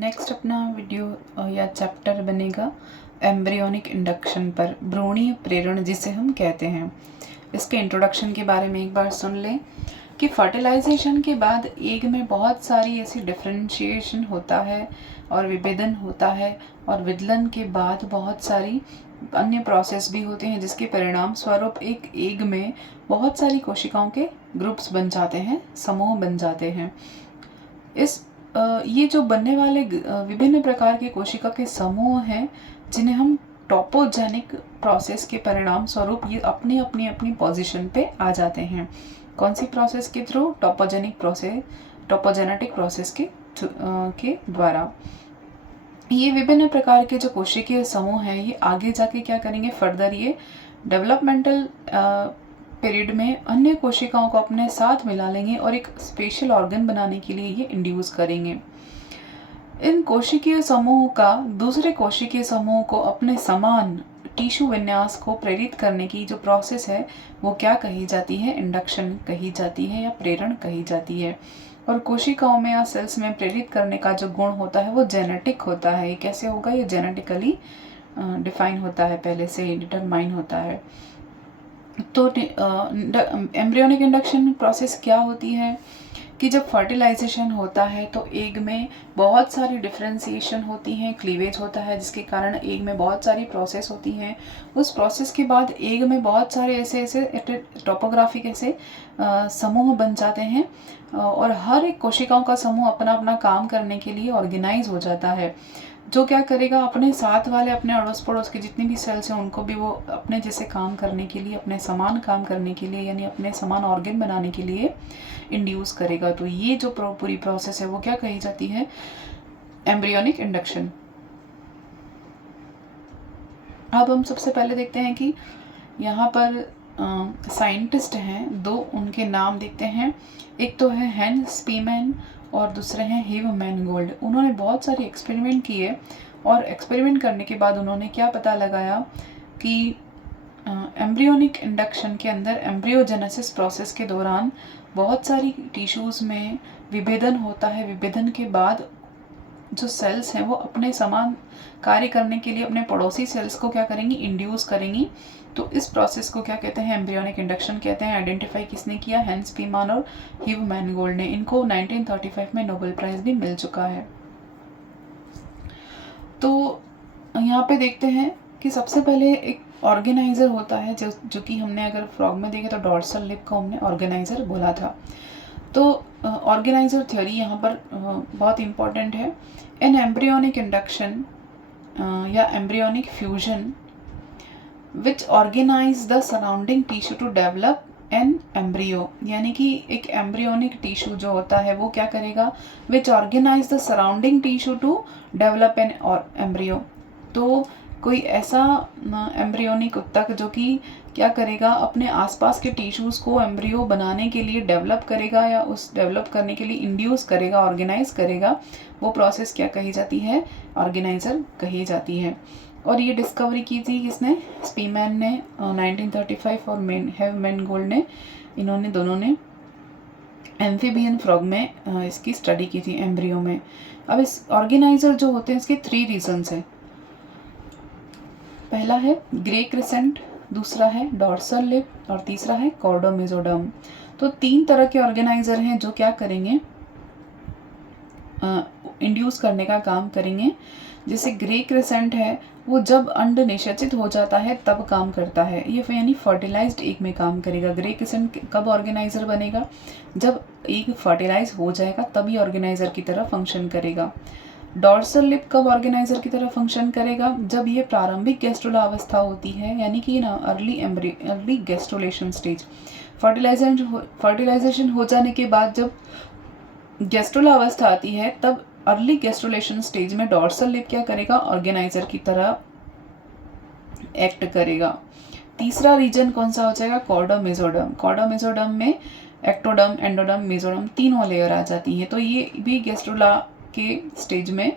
Next अपना video या chapter बनेगा एम्ब्रियोनिक इंडक्शन पर, भ्रूणीय प्रेरण जिसे हम कहते हैं। इसके इंट्रोडक्शन के बारे में एक बार सुन लें कि फर्टिलाइजेशन के बाद एग में बहुत सारी ऐसी डिफरेंशिएशन होता है और विभेदन होता है, और विदलन के बाद बहुत सारी अन्य प्रोसेस भी होते हैं जिसके परिणाम स्वरूप एक एग में बहुत सारी कोशिकाओं के ग्रुप्स बन जाते हैं, समूह बन जाते हैं। ये जो बनने वाले विभिन्न प्रकार के कोशिका के समूह हैं जिन्हें हम टॉपोजेनिक प्रोसेस के परिणाम स्वरूप ये अपनी अपनी अपनी पोजीशन पे आ जाते हैं। कौन सी प्रोसेस के थ्रू? टॉपोजेनेटिक प्रोसेस के द्वारा। ये विभिन्न प्रकार के जो कोशिकीय समूह हैं ये आगे जाके क्या करेंगे, फर्दर ये डेवलपमेंटल पीरियड में अन्य कोशिकाओं को अपने साथ मिला लेंगे और एक स्पेशल ऑर्गन बनाने के लिए ये इंड्यूस करेंगे। इन कोशिकीय समूह का दूसरे कोशिकीय समूह को अपने समान टिश्यू विन्यास को प्रेरित करने की जो प्रोसेस है वो क्या कही जाती है? इंडक्शन कही जाती है या प्रेरण कही जाती है। और कोशिकाओं में या सेल्स में प्रेरित करने का जो गुण होता है वो जेनेटिक होता है। ये कैसे होगा? ये जेनेटिकली डिफाइन होता है, पहले से डिटरमाइन होता है। तो एम्ब्रियोनिक इंडक्शन प्रोसेस क्या होती है कि जब फर्टिलाइजेशन होता है तो एग में बहुत सारी डिफरेंशिएशन होती हैं, क्लीवेज होता है, जिसके कारण एग में बहुत सारी प्रोसेस होती हैं। उस प्रोसेस के बाद एग में बहुत सारे ऐसे टॉपोग्राफिक ऐसे समूह बन जाते हैं, और हर एक कोशिकाओं का समूह अपना अपना काम करने के लिए ऑर्गेनाइज हो जाता है, जो क्या करेगा, अपने साथ वाले, अपने अड़ोस पड़ोस के जितनी भी सेल्स हैं उनको भी वो अपने जैसे काम करने के लिए, अपने समान काम करने के लिए, यानी अपने समान ऑर्गन बनाने के लिए इंड्यूस करेगा। तो ये जो पूरी प्रोसेस है वो क्या कही जाती है? Embryonic induction. अब हम सबसे पहले देखते हैं कि यहाँ पर साइंटिस्ट हैं दो, उनके नाम देखते हैं। एक तो है हेंस स्पीमैन और दूसरे हैं हिव मैनगोल्ड। उन्होंने बहुत सारे एक्सपेरिमेंट किए और एक्सपेरिमेंट करने के बाद उन्होंने क्या पता लगाया कि एम्ब्रियोनिक इंडक्शन के अंदर एम्ब्रियोजेनेसिस प्रोसेस के दौरान बहुत सारी टिश्यूज़ में विभेदन होता है। विभेदन के बाद जो सेल्स हैं वो अपने समान कार्य करने के लिए अपने पड़ोसी सेल्स को क्या करेंगी? इंड्यूस करेंगी। तो इस प्रोसेस को क्या कहते हैं? एम्ब्रियोनिक इंडक्शन कहते हैं। आइडेंटिफाई किसने किया? हेंस स्पीमैन और हिव मैनगोल्ड ने। इनको 1935 में नोबेल प्राइज भी मिल चुका है। तो यहाँ पे देखते हैं कि सबसे पहले एक ऑर्गेनाइजर होता है जो कि हमने अगर फ्रॉग में देखे तो डॉर्सल लिप को हमने ऑर्गेनाइजर बोला था। तो ऑर्गेनाइजर थ्योरी यहाँ पर बहुत इम्पॉर्टेंट है। एन एम्ब्रियोनिक इंडक्शन या embryonic fusion which organise the surrounding tissue to develop an embryo, यानी कि एक एम्ब्रियोनिक टिश्यू जो होता है वो क्या करेगा? Which organise the surrounding tissue to develop an और एम्ब्रियो। तो कोई ऐसा एम्ब्रियोनिक उत्तक जो कि क्या करेगा? अपने आसपास के टिश्यूज़ को एम्ब्रियो बनाने के लिए डेवलप करेगा या उस डेवलप करने के लिए इंड्यूस करेगा, ऑर्गेनाइज करेगा। वो प्रोसेस क्या कही जाती है? ऑर्गेनाइजर कही जाती है। और ये डिस्कवरी की थी किसने? स्पीमैन ने 1935 और हिव मैनगोल्ड ने। इन्होंने दोनों ने एम्फीबियन फ्रॉग में इसकी स्टडी की थी, एम्ब्रियो में। अब इस ऑर्गेनाइजर जो होते हैं इसके 3 रीजन्स हैं। पहला है ग्रे क्रिसेंट, दूसरा है डॉर्सल लिप और तीसरा है कॉर्डो मेसोडर्म। तो 3 तरह के ऑर्गेनाइजर हैं जो क्या करेंगे? इंड्यूस करने का काम करेंगे। जैसे ग्रे क्रिसेंट है वो जब अंड निषेचित हो जाता है तब काम करता है, ये यानी फर्टिलाइज्ड एग में काम करेगा। ग्रे क्रिसेंट कब ऑर्गेनाइजर बनेगा? जब एग फर्टिलाइज हो जाएगा तभी ऑर्गेनाइजर की तरह फंक्शन करेगा। डॉर्सल लिप कब ऑर्गेनाइजर की तरह फंक्शन करेगा? जब ये प्रारंभिक गैस्ट्रोला अवस्था होती है, यानी कि ना अर्ली गैस्ट्रोलेशन स्टेज। फर्टिलाइजेशन हो जाने के बाद जब गैस्ट्रोला अवस्था आती है तब अर्ली गैस्ट्रोलेशन स्टेज में डॉर्सल लिप क्या करेगा? ऑर्गेनाइजर की तरह एक्ट करेगा। तीसरा रीजन कौन सा हो जाएगा? कॉर्डो मेसोडर्म। कॉर्डो मेसोडर्म में एक्टोडर्म, एंडोडर्म, मेसोडर्म तीनों लेयर आ जाती हैं। तो ये भी गैस्ट्रोला के स्टेज में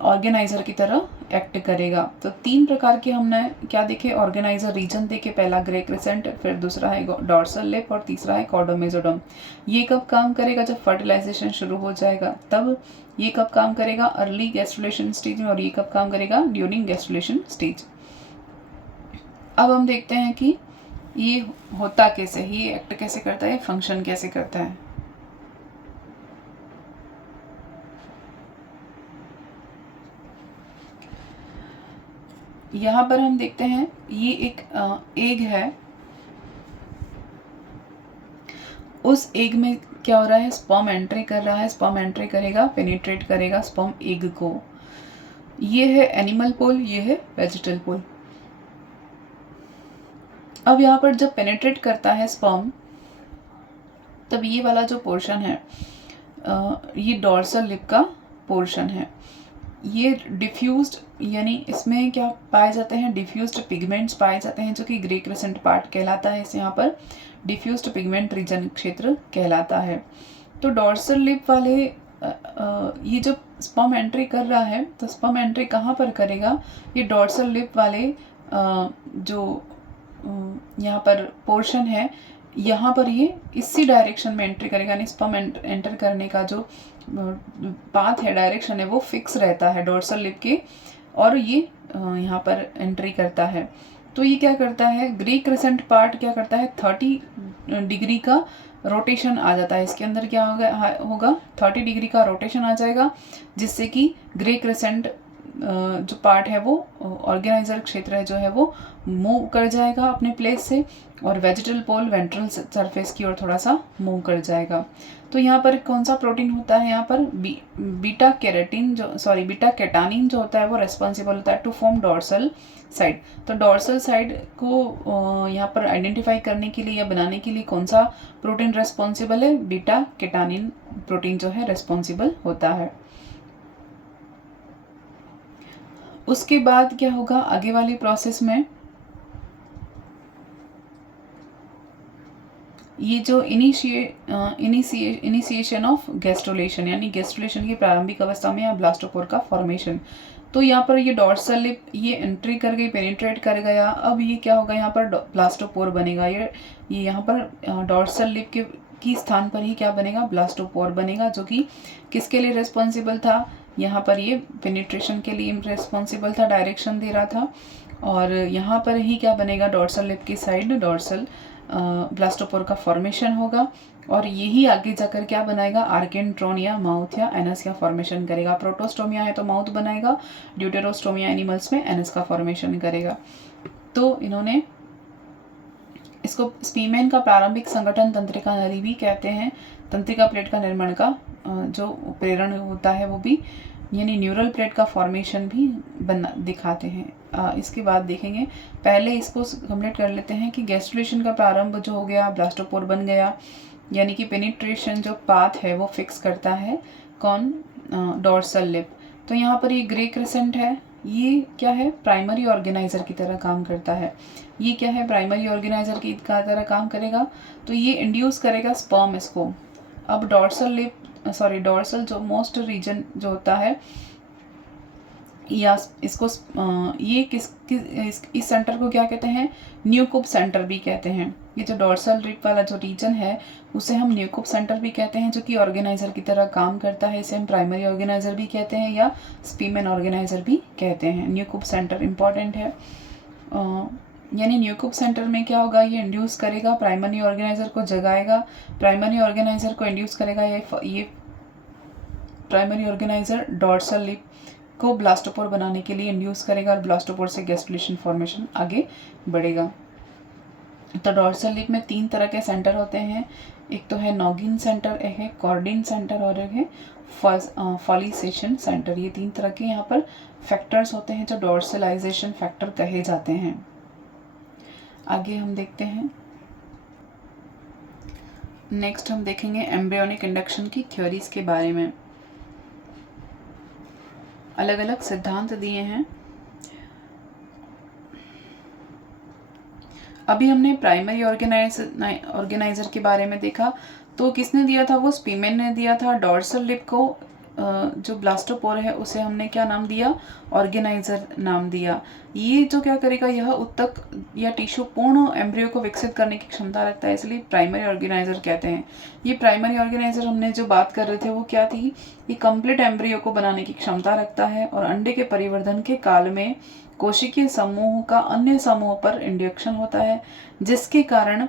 ऑर्गेनाइजर की तरह एक्ट करेगा। तो 3 प्रकार के हमने क्या देखे, ऑर्गेनाइजर रीजन देखे, पहला ग्रे क्रिसेंट, फिर दूसरा है डॉर्सल लिप और तीसरा है कॉर्डा मेसोडर्म। ये कब काम करेगा, जब फर्टिलाइजेशन शुरू हो जाएगा तब। ये कब काम करेगा, अर्ली गैस्ट्रुलेशन स्टेज में, और ये कब काम करेगा, ड्यूरिंग गैस्ट्रुलेशन स्टेज। अब हम देखते हैं कि ये होता कैसे, ये एक्ट कैसे करता है, फंक्शन कैसे करता है। यहाँ पर हम देखते हैं ये एक एग है। उस एग में क्या हो रहा है, स्पर्म एंट्री कर रहा है, स्पर्म एंट्री करेगा, पेनिट्रेट करेगा स्पर्म एग को। ये है एनिमल पोल, ये है वेजिटल पोल। अब यहाँ पर जब पेनिट्रेट करता है स्पर्म, तब ये वाला जो पोर्शन है ये डॉर्सल लिप का पोर्शन है। ये डिफ्यूज्ड, यानी इसमें क्या पाए जाते हैं, डिफ्यूज्ड पिगमेंट्स पाए जाते हैं, जो कि ग्रे क्रिसेंट पार्ट कहलाता है। इस यहाँ पर डिफ्यूज्ड पिगमेंट रीजन क्षेत्र कहलाता है। तो डॉर्सल लिप वाले ये जब स्पर्म एंट्री कर रहा है, तो स्पर्म एंट्री कहाँ पर करेगा, ये डॉर्सल लिप वाले जो यहाँ पर पोर्शन है, यहाँ पर ये इसी डायरेक्शन में एंट्री करेगा। यानी स्पर्म एंटर करने का जो पाथ है, डायरेक्शन है, वो फिक्स रहता है डॉर्सल लिप के, और ये यहाँ पर एंट्री करता है। तो ये क्या करता है, ग्रे क्रिसेंट पार्ट क्या करता है, 30 डिग्री का रोटेशन आ जाता है। इसके अंदर क्या होगा 30 डिग्री का रोटेशन आ जाएगा, जिससे कि ग्रे क्रिसेंट जो पार्ट है वो ऑर्गेनाइजर क्षेत्र है जो है वो मूव कर जाएगा अपने प्लेस से, और वेजिटल पोल वेंट्रल सरफेस की ओर थोड़ा सा मूव कर जाएगा। तो यहाँ पर कौन सा प्रोटीन होता है, यहाँ पर बीटा कैटानिन जो होता है वो रेस्पॉन्सिबल होता है टू फॉर्म डॉर्सल साइड। तो डॉर्सल साइड को यहाँ पर आइडेंटिफाई करने के लिए या बनाने के लिए कौन सा प्रोटीन रेस्पॉन्सिबल है, बीटा कैटानिन प्रोटीन जो है रेस्पॉन्सिबल होता है। उसके बाद क्या होगा आगे वाली प्रोसेस में, ये जो इनिशिएशन ऑफ गैस्ट्रुलेशन, यानी गैस्ट्रुलेशन की प्रारंभिक अवस्था में या ब्लास्टोपोर का फॉर्मेशन। तो यहाँ पर ये डॉर्सल लिप ये एंट्री कर गई, पेनिट्रेट कर गया। अब ये क्या होगा, यहाँ पर ब्लास्टोपोर बनेगा। ये यहाँ पर डॉर्सल लिप के की स्थान पर ही क्या बनेगा, ब्लास्टोपोर बनेगा, जो कि किसके लिए रेस्पॉन्सिबल था, यहाँ पर ये पेनिट्रेशन के लिए रेस्पॉन्सिबल था, डायरेक्शन दे रहा था। और यहाँ पर ही क्या बनेगा, डॉर्सल लिप की साइड डॉर्सल ब्लास्टोपोर का फॉर्मेशन होगा, और यही आगे जाकर क्या बनाएगा, आर्केंट्रॉन या माउथ या एनस का फॉर्मेशन करेगा। प्रोटोस्टोमिया है तो माउथ बनाएगा, ड्यूटेरोस्टोमिया एनिमल्स में एनस का फॉर्मेशन करेगा। तो इन्होंने इसको स्पीमेन का प्रारंभिक संगठन तंत्रिका नली भी कहते हैं। तंत्रिका प्लेट का निर्माण का जो प्रेरण होता है वो भी, यानी न्यूरल प्लेट का फॉर्मेशन भी बना दिखाते हैं। इसके बाद देखेंगे, पहले इसको कंप्लीट कर लेते हैं कि गैस्ट्रुलेशन का प्रारंभ जो हो गया, ब्लास्टोपोर बन गया, यानी कि पेनिट्रेशन जो पाथ है वो फिक्स करता है कौन, डॉर्सल लिप। तो यहाँ पर ये ग्रे क्रिसेंट है, ये क्या है, प्राइमरी ऑर्गेनाइजर की तरह काम करता है। ये क्या है, प्राइमरी ऑर्गेनाइजर की तरह काम करेगा। तो ये इंड्यूस करेगा स्पर्म इसको। अब डॉर्सल जो मोस्ट रीजन जो होता है, या इसको ये इस सेंटर को क्या कहते हैं, न्यूकुप सेंटर भी कहते हैं। ये जो डॉर्सल रिप वाला जो रीजन है उसे हम न्यूकुप सेंटर भी कहते हैं, जो कि ऑर्गेनाइजर की तरह काम करता है। इसे हम प्राइमरी ऑर्गेनाइजर भी कहते हैं या स्पीमेन ऑर्गेनाइजर भी कहते हैं। न्यूकुप सेंटर इंपॉर्टेंट है, यानी न्यूकुप सेंटर में क्या होगा, ये इंड्यूस करेगा, प्राइमरी ऑर्गेनाइजर को जगाएगा, प्राइमरी ऑर्गेनाइजर को इंड्यूस करेगा। ये प्राइमरी ऑर्गेनाइजर डॉर्सल लिप को ब्लास्टोपोर बनाने के लिए इंड्यूस करेगा, और ब्लास्टोपोर से गैस्ट्रुलेशन फॉर्मेशन आगे बढ़ेगा। तो डॉर्सल लिप में 3 तरह के सेंटर होते हैं, एक तो है नॉगिन सेंटर, एक है कॉर्डिन सेंटर, और एक है फॉलिसेशन सेंटर। ये 3 तरह के यहाँ पर फैक्टर्स होते हैं जो डॉर्सलाइजेशन फैक्टर कहे जाते हैं। आगे हम देखते हैं, नेक्स्ट हम देखेंगे एम्ब्रियोनिक इंडक्शन की थ्योरीज के बारे में। अलग अलग सिद्धांत दिए हैं। अभी हमने प्राइमरी ऑर्गेनाइजर के बारे में देखा, तो किसने दिया था, वो स्पीमेन ने दिया था। डॉर्सल लिप को जो ब्लास्टोपोर है उसे हमने क्या नाम दिया, ऑर्गेनाइजर नाम दिया। ये जो क्या करेगा, यह उत्तक या टिश्यू पूर्ण एम्ब्रियो को विकसित करने की क्षमता रखता है, इसलिए प्राइमरी ऑर्गेनाइजर कहते हैं। ये प्राइमरी ऑर्गेनाइजर हमने जो बात कर रहे थे वो क्या थी, ये कंप्लीट एम्ब्रियो को बनाने की क्षमता रखता है और अंडे के परिवर्धन के काल में कोशिकीय समूह का अन्य समूह पर इंडक्शन होता है, जिसके कारण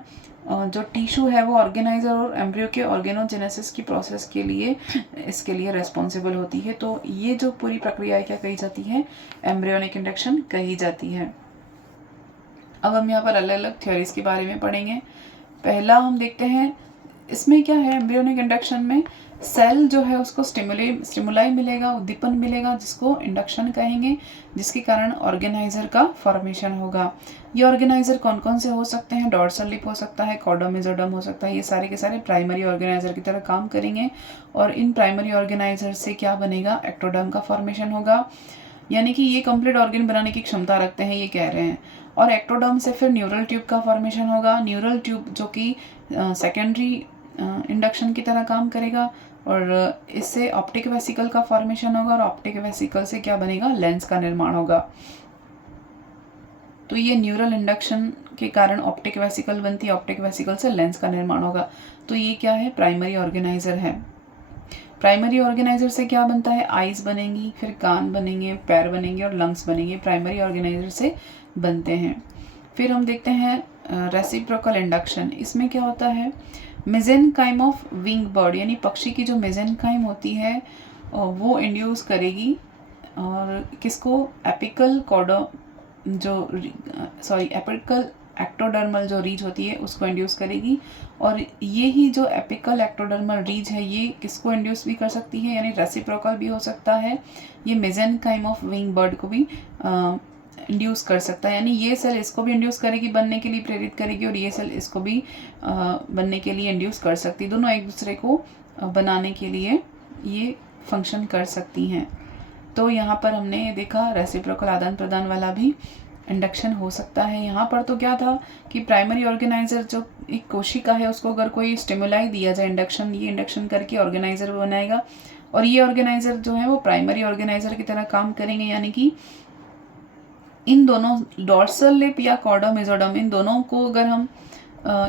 जो टिश्यू है वो ऑर्गेनाइजर और एम्ब्रियो के ऑर्गेनोजेनेसिस की प्रोसेस के लिए इसके लिए रेस्पॉन्सिबल होती है। तो ये जो पूरी प्रक्रिया क्या कही जाती है, एम्ब्रियोनिक इंडक्शन कही जाती है। अब हम यहाँ पर अलग अलग थ्योरीज के बारे में पढ़ेंगे। पहला हम देखते हैं, इसमें क्या है, एम्ब्रियोनिक इंडक्शन में सेल जो है उसको स्टिमुलाई मिलेगा, उद्दीपन मिलेगा, जिसको इंडक्शन कहेंगे, जिसके कारण ऑर्गेनाइजर का फॉर्मेशन होगा। ये ऑर्गेनाइजर कौन कौन से हो सकते हैं, डॉर्सल लिप हो सकता है, कॉर्डम मेसोडर्म हो सकता है, ये सारे के सारे प्राइमरी ऑर्गेनाइजर की तरह काम करेंगे। और इन प्राइमरी ऑर्गेनाइजर से क्या बनेगा, एक्टोडर्म का फॉर्मेशन होगा, यानी कि ये कंप्लीट ऑर्गन बनाने की क्षमता रखते हैं, ये कह रहे हैं। और एक्टोडर्म से फिर न्यूरल ट्यूब का फॉर्मेशन होगा, न्यूरल ट्यूब जो कि सेकेंडरी इंडक्शन की तरह काम करेगा, और इससे ऑप्टिक वेसिकल का फॉर्मेशन होगा, और ऑप्टिक वेसिकल से क्या बनेगा, लेंस का निर्माण होगा। तो ये न्यूरल इंडक्शन के कारण ऑप्टिक वेसिकल बनती है, ऑप्टिक वेसिकल से लेंस का निर्माण होगा। तो ये क्या है, प्राइमरी ऑर्गेनाइजर है। प्राइमरी ऑर्गेनाइजर से क्या बनता है, आईज बनेंगी, फिर कान बनेंगे, पैर बनेंगे और लंग्स बनेंगे, प्राइमरी ऑर्गेनाइजर से बनते हैं। फिर हम देखते हैं रेसिप्रोकल इंडक्शन। इसमें क्या होता है, मेसेनकाइम ऑफ विंग बर्ड, यानी पक्षी की जो मेसेनकाइम होती है वो इंड्यूस करेगी, और किसको, एपिकल कॉर्डो एपिकल एक्टोडर्मल जो रीज होती है उसको इंड्यूस करेगी। और ये ही जो एपिकल एक्टोडर्मल रीज है ये किसको इंड्यूस भी कर सकती है, यानी रेसिप्रोकल भी हो सकता है, ये मेसेनकाइम ऑफ विंग बर्ड को भी इंड्यूस कर सकता है, यानी ये सेल इसको भी इंड्यूस करेगी, बनने के लिए प्रेरित करेगी, और ये सेल इसको भी बनने के लिए इंड्यूस कर सकती है। दोनों एक दूसरे को बनाने के लिए ये फंक्शन कर सकती हैं। तो यहाँ पर हमने देखा रेसिप्रोकल आदान प्रदान वाला भी इंडक्शन हो सकता है। यहाँ पर तो क्या था कि प्राइमरी ऑर्गेनाइजर जो एक कोशिका है उसको अगर कोई स्टिमुलाई दिया जाए इंडक्शन, ये इंडक्शन करके ऑर्गेनाइजर बनाएगा, और ये ऑर्गेनाइजर जो है वो प्राइमरी ऑर्गेनाइजर की तरह काम करेंगे, यानी कि इन दोनों डॉर्सल लिप या कॉर्डम मेसोडर्म, इन दोनों को अगर हम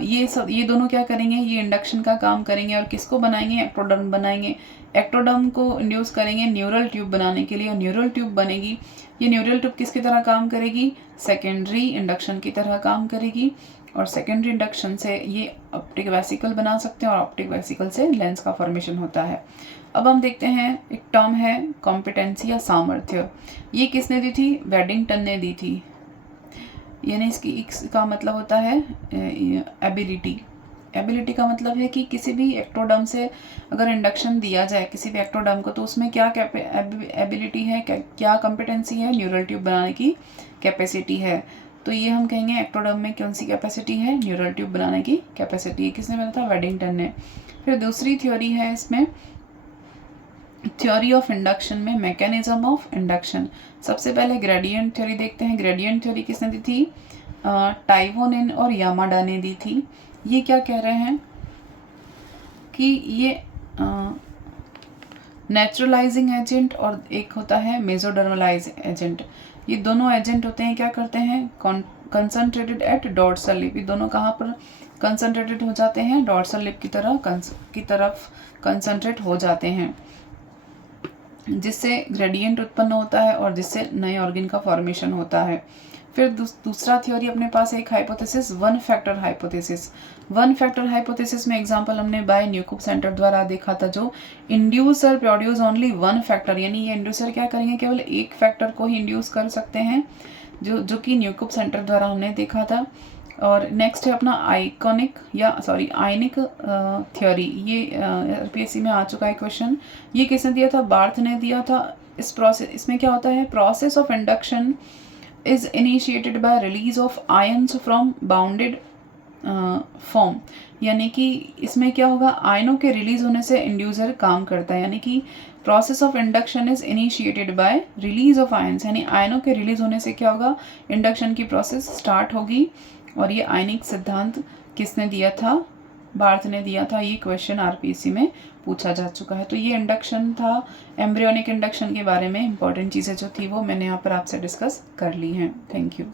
ये दोनों क्या करेंगे, ये इंडक्शन का काम करेंगे, और किसको बनाएंगे, एक्टोडर्म बनाएंगे। एक्टोडर्म को इंड्यूस करेंगे न्यूरल ट्यूब बनाने के लिए, और न्यूरल ट्यूब बनेगी। ये न्यूरल ट्यूब किसकी तरह काम करेगी, सेकेंडरी इंडक्शन की तरह काम करेगी, और सेकेंडरी इंडक्शन से ये ऑप्टिक वेसिकल बना सकते हैं, और ऑप्टिक वेसिकल से लेंस का फॉर्मेशन होता है। अब हम देखते हैं, एक टर्म है कॉम्पिटेंसी या सामर्थ्य। ये किसने दी थी, वेडिंगटन ने दी थी, यानी इसका मतलब होता है एबिलिटी। एबिलिटी का मतलब है कि किसी भी एक्टोडर्म से अगर इंडक्शन दिया जाए किसी भी एक्टोडर्म को, तो उसमें क्या एबिलिटी है, क्या कॉम्पिटेंसी है, न्यूरल ट्यूब बनाने की कैपेसिटी है। तो ये हम कहेंगे एक्टोडर्म में कौन सी कैपेसिटी है, न्यूरल ट्यूब बनाने की कैपेसिटी है। किसने बताया था, वेडिंगटन ने। फिर दूसरी थ्योरी है इसमें, थ्योरी ऑफ इंडक्शन में मैकेनिज्म ऑफ इंडक्शन। सबसे पहले ग्रेडियंट थ्योरी देखते हैं। ग्रेडियंट थ्योरी किसने दी थी, टाइवोनिन और यामाडा ने दी थी। ये क्या कह रहे हैं कि ये नेचुरलाइजिंग एजेंट और एक होता है मेसोडर्मलाइज एजेंट। ये दोनों एजेंट होते हैं, क्या करते हैं, कंसंट्रेटेड एट डॉर्सल लिप। ये दोनों कहाँ पर कंसंट्रेटेड हो जाते हैं, डॉर्सल लिप की तरफ कंसंट्रेट हो जाते हैं, जिससे ग्रेडियंट उत्पन्न होता है और जिससे नए ऑर्गन का फॉर्मेशन होता है। फिर दूसरा थ्योरी अपने पास एक hypothesis, one factor hypothesis. One factor hypothesis में एग्जांपल हमने बाय न्यूकुप सेंटर द्वारा देखा था, जो inducer produce only one factor, यानी ये इंड्यूसर क्या करेंगे, केवल एक फैक्टर को ही इंड्यूस कर सकते हैं, जो कि न्यूकुप सेंटर द्वारा हमने देखा था। और नेक्स्ट है अपना आयनिक थ्योरी। ये आरपीएससी में आ चुका है क्वेश्चन। ये किसने दिया था, बार्थ ने दिया था। इसमें क्या होता है, process of induction is initiated by release of ions from bounded form, यानी कि इसमें क्या होगा, आयनों के रिलीज होने से इंड्यूसर काम करता है, यानी कि process of induction is initiated by release of ions, यानी आयनों के रिलीज होने से क्या होगा, इंडक्शन की प्रोसेस स्टार्ट होगी। और ये आयनिक सिद्धांत किसने दिया था, बार्थ ने दिया था। ये क्वेश्चन आरपीएससी में पूछा जा चुका है। तो ये इंडक्शन था, एम्ब्रियोनिक इंडक्शन के बारे में इंपॉर्टेंट चीज़ें जो थी वो मैंने यहाँ पर आपसे डिस्कस कर ली हैं। Thank you.